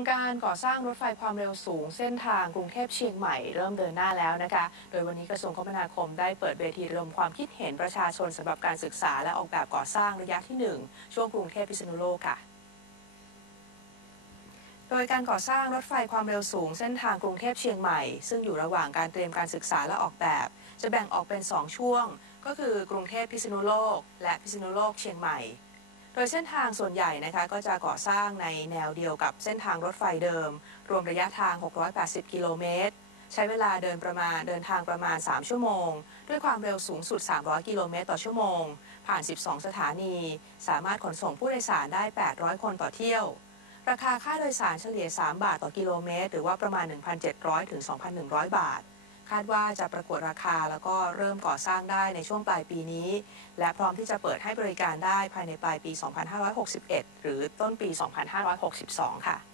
รงการก่อสร้างรถไฟความเร็วสูง เส้นทางกรุงเทพเชียงใหม่เริ่มเดินหน้าแล้วนะคะ โดยวันนี้กระทรวงคมนาคมได้เปิดเวทีระดมความคิดเห็นประชาชนสำหรับการศึกษาและออกแบบก่อสร้างระยะที่ 1 ช่วงกรุงเทพพิษณุโลกค่ะโดยการก่อสร้างรถไฟความเร็วสูงเส้นทางกรุงเทพเชียงใหม่ ซึ่งอยู่ระหว่างการเตรียมการศึกษาและออกแบบ จะแบ่งออกเป็น 2 ช่วง ก็คือกรุงเทพพิษณุโลก และพิษณุโลกเชียงใหม่ โดยเส้นทางส่วนใหญ่นะคะก็จะก่อสร้างในแนวเดียวกับเส้นทางรถไฟเดิม รวมระยะทาง 680 กิโลเมตร ใช้เวลาเดินประมาณเดินทางประมาณ 3 ชั่วโมง ด้วยความเร็วสูงสุด 300 กิโลเมตรต่อชั่วโมง ผ่าน 12 สถานี สามารถขนส่งผู้โดยสารได้ 800 คนต่อเที่ยว ราคาค่าโดยสารเฉลี่ย 3 บาทต่อกิโลเมตร หรือว่าประมาณ 1,700 ถึง 2,100 บาท คาดว่าจะประกวดราคาแล้วก็เริ่มก่อสร้างได้ในช่วงปลายปีนี้ และพร้อมที่จะเปิดให้บริการได้ภายในปลายปี 2561 หรือต้นปี 2562 ค่ะ